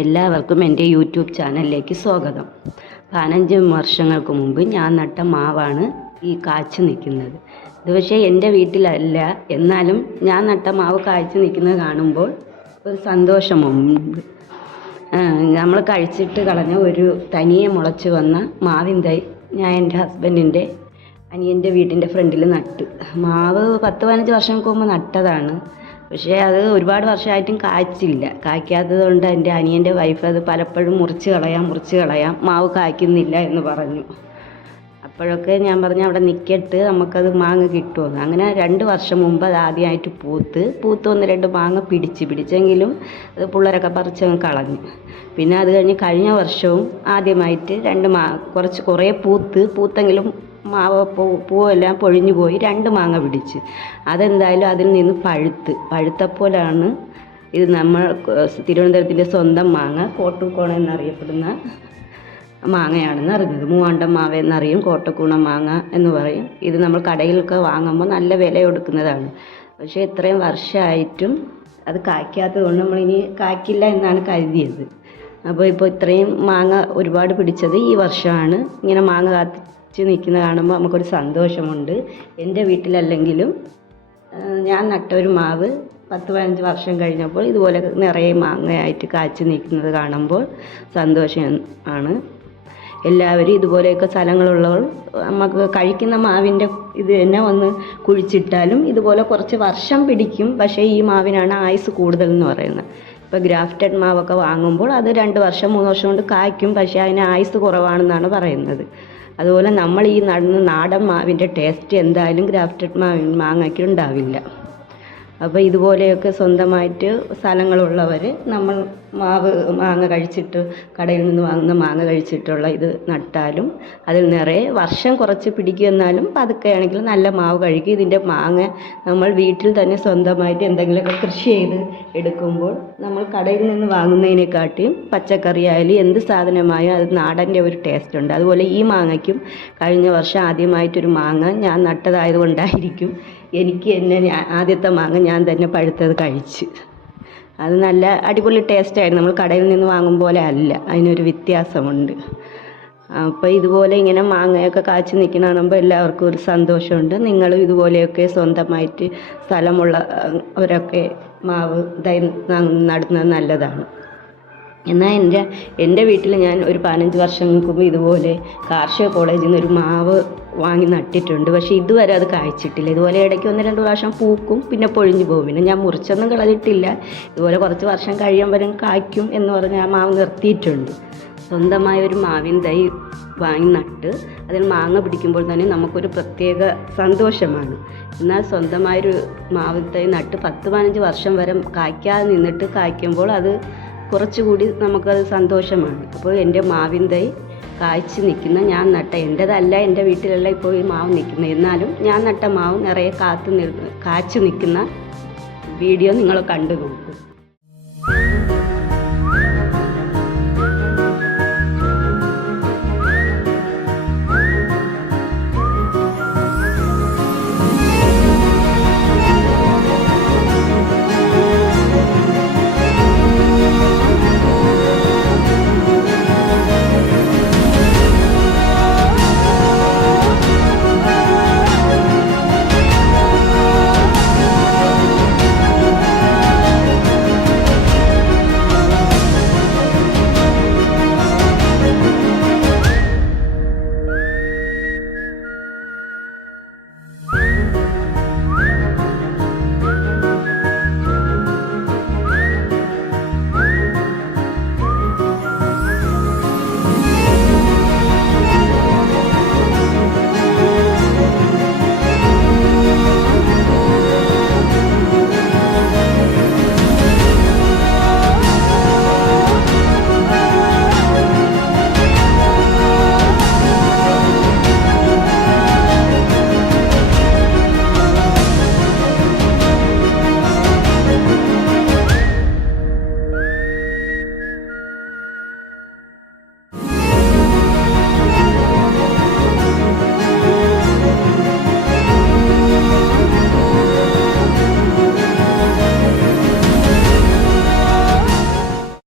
എല്ലാവർക്കും എൻ്റെ യൂട്യൂബ് ചാനലിലേക്ക് സ്വാഗതം. 15 വർഷങ്ങൾക്ക് മുമ്പ് ഞാൻ നട്ട മാവാണ് ഈ കാച്ചു നിൽക്കുന്നത്. ഇത് പക്ഷേ എൻ്റെ വീട്ടിലല്ല, എന്നാലും ഞാൻ നട്ട മാവ് കാച്ചു നിൽക്കുന്നത് കാണുമ്പോൾ ഒരു സന്തോഷമുണ്ട്. നമ്മൾ കഴിച്ചിട്ട് കളഞ്ഞ ഒരു തനിയെ മുളച്ച് വന്ന മാവിൻ തൈ ഞാൻ എൻ്റെ ഹസ്ബൻഡിൻ്റെ അനിയൻ്റെ വീട്ടിൻ്റെ ഫ്രണ്ടിൽ നട്ടു. മാവ് 10-15 വർഷങ്ങൾക്ക് മുമ്പ് നട്ടതാണ്. പക്ഷേ അത് ഒരുപാട് വർഷമായിട്ടും കായ്ക്കാത്തത് കൊണ്ട് എൻ്റെ അനിയൻ്റെ വൈഫ് അത് പലപ്പോഴും മുറിച്ച് കളയാം മാവ് കായ്ക്കുന്നില്ല എന്ന് പറഞ്ഞു. അപ്പോഴൊക്കെ ഞാൻ പറഞ്ഞു അവിടെ നിൽക്കട്ട്, നമുക്കത് മാങ്ങ കിട്ടുമെന്ന്. അങ്ങനെ 2 വർഷം മുമ്പ് അത് ആദ്യമായിട്ട് പൂത്ത് 1-2 മാങ്ങ പിടിച്ചെങ്കിലും അത് പിള്ളേരൊക്കെ പറിച്ചങ്ങ് കളഞ്ഞു. പിന്നെ അത് കഴിഞ്ഞ വർഷവും ആദ്യമായിട്ട് കുറേ പൂത്തെങ്കിലും മാവ് പൂവെല്ലാം പൊഴിഞ്ഞു പോയി 2 മാങ്ങ പിടിച്ച്. അതെന്തായാലും അതിൽ നിന്ന് പഴുത്തപ്പോഴാണ് ഇത് നമ്മൾ തിരുവനന്തപുരത്തിൻ്റെ സ്വന്തം മാങ്ങ കോട്ടൂക്കോണ എന്നറിയപ്പെടുന്ന മാങ്ങയാണെന്ന് അറിഞ്ഞത്. മൂവാണ്ടൻ മാവ എന്നറിയും, കോട്ടക്കൂണ മാങ്ങ എന്ന് പറയും. ഇത് നമ്മൾ കടയിലൊക്കെ വാങ്ങുമ്പോൾ നല്ല വില കൊടുക്കുന്നതാണ്. പക്ഷേ ഇത്രയും വർഷമായിട്ടും അത് കായ്ക്കാത്തത് കൊണ്ട് നമ്മളിനി കായ്ക്കില്ല എന്നാണ് കരുതിയത്. അപ്പോൾ ഇപ്പോൾ ഇത്രയും മാങ്ങ ഒരുപാട് പിടിച്ചത് ഈ വർഷമാണ്. ഇങ്ങനെ മാങ്ങ കാച്ച് നിൽക്കുന്നത് കാണുമ്പോൾ നമുക്കൊരു സന്തോഷമുണ്ട്. എൻ്റെ വീട്ടിലല്ലെങ്കിലും ഞാൻ നട്ട ഒരു മാവ് 10-15 വർഷം കഴിഞ്ഞപ്പോൾ ഇതുപോലെ നിറയെ മാങ്ങയായിട്ട് കാച്ച് നിൽക്കുന്നത് കാണുമ്പോൾ സന്തോഷം ആണ്. എല്ലാവരും ഇതുപോലെയൊക്കെ സ്ഥലങ്ങളുള്ളവർ നമുക്ക് കഴിക്കുന്ന മാവിൻ്റെ ഇത് തന്നെ ഒന്ന് കുഴിച്ചിട്ടാലും ഇതുപോലെ കുറച്ച് വർഷം പിടിക്കും. പക്ഷേ ഈ മാവിനാണ് ആയുസ് കൂടുതലെന്ന് പറയുന്നത്. ഇപ്പോൾ ഗ്രാഫ്റ്റഡ് മാവൊക്കെ വാങ്ങുമ്പോൾ അത് 2 വർഷം 3 വർഷം കൊണ്ട് കായ്ക്കും, പക്ഷേ അതിന് ആയുസ് കുറവാണെന്നാണ് പറയുന്നത്. അതുപോലെ നമ്മൾ ഈ നാടൻ മാവിൻ്റെ ടേസ്റ്റ് എന്തായാലും ഗ്രാഫ്റ്റഡ് മാങ്ങയ്ക്ക് ഉണ്ടാവില്ല. അപ്പോൾ ഇതുപോലെയൊക്കെ സ്വന്തമായിട്ട് സ്ഥലങ്ങളുള്ളവർ നമ്മൾ മാങ്ങ കഴിച്ചിട്ട് കടയിൽ നിന്ന് വാങ്ങുന്ന മാങ്ങ കഴിച്ചിട്ടുള്ള ഇത് നട്ടാലും അതിൽ നിറയെ വർഷം കുറച്ച് പിടിക്കും. എന്നാലും പതുക്കെയാണെങ്കിലും നല്ല മാവ് കഴിക്കും. ഇതിൻ്റെ മാങ്ങ നമ്മൾ വീട്ടിൽ തന്നെ സ്വന്തമായിട്ട് എന്തെങ്കിലുമൊക്കെ കൃഷി ചെയ്ത് എടുക്കുമ്പോൾ നമ്മൾ കടയിൽ നിന്ന് വാങ്ങുന്നതിനെക്കാട്ടിയും പച്ചക്കറിയായാലും എന്ത് സാധനമായും അത് നാടൻ്റെ ഒരു ടേസ്റ്റ് ഉണ്ട്. അതുപോലെ ഈ മാങ്ങയ്ക്കും കഴിഞ്ഞ വർഷം ആദ്യമായിട്ടൊരു മാങ്ങ ഞാൻ നട്ടതായതുകൊണ്ടായിരിക്കും ആദ്യത്തെ മാങ്ങ ഞാൻ തന്നെ പഴുത്തത് കഴിച്ച്. അത് നല്ല അടിപൊളി ടേസ്റ്റായിരുന്നു. നമ്മൾ കടയിൽ നിന്ന് വാങ്ങും പോലെ അല്ല, അതിനൊരു വ്യത്യാസമുണ്ട്. അപ്പോൾ ഇതുപോലെ ഇങ്ങനെ മാങ്ങയൊക്കെ കാച്ച് നിൽക്കുന്ന കാണുമ്പോൾ എല്ലാവർക്കും ഒരു സന്തോഷമുണ്ട്. നിങ്ങളും ഇതുപോലെയൊക്കെ സ്വന്തമായിട്ട് സ്ഥലമുള്ളവരൊക്കെ മാവ് നടുന്നത് നല്ലതാണ്. എന്നാൽ എൻ്റെ വീട്ടിൽ ഞാൻ ഒരു 15 വർഷങ്ങൾക്ക് മുമ്പ് ഇതുപോലെ കാർഷിക കോളേജിൽ നിന്ന് ഒരു മാവ് വാങ്ങി നട്ടിട്ടുണ്ട്. പക്ഷേ ഇതുവരെ അത് കായ്ച്ചിട്ടില്ല. ഇതുപോലെ ഇടയ്ക്ക് 1-2 പ്രാവശ്യം പൂക്കും, പിന്നെ പൊഴിഞ്ഞു പോകും. പിന്നെ ഞാൻ മുറിച്ചൊന്നും കളഞ്ഞിട്ടില്ല. ഇതുപോലെ കുറച്ച് വർഷം കഴിയുമ്പോഴും കായ്ക്കും എന്ന് പറഞ്ഞ് ആ മാവ് നിർത്തിയിട്ടുണ്ട്. സ്വന്തമായ ഒരു മാവിൻ തൈ വാങ്ങി നട്ട് അതിൽ മാങ്ങ പിടിക്കുമ്പോൾ തന്നെ നമുക്കൊരു പ്രത്യേക സന്തോഷമാണ്. എന്നാൽ സ്വന്തമായൊരു മാവിൻ തൈ നട്ട് 10-15 വർഷം വരെ കായ്ക്കാതെ നിന്നിട്ട് കായ്ക്കുമ്പോൾ അത് കുറച്ചുകൂടി നമുക്കത് സന്തോഷമാണ്. അപ്പോൾ എൻ്റെ മാവിൻ തൈ കായ്ച്ച് നിൽക്കുന്ന ഞാൻ നട്ട എൻ്റേതല്ല, എൻ്റെ വീട്ടിലല്ല ഇപ്പോൾ ഈ മാവ് നിൽക്കുന്നത്. എന്നാലും ഞാൻ നട്ട മാവ് നിറയെ കാച്ചു നിൽക്കുന്ന വീഡിയോ നിങ്ങൾ കണ്ടു നോക്കൂ.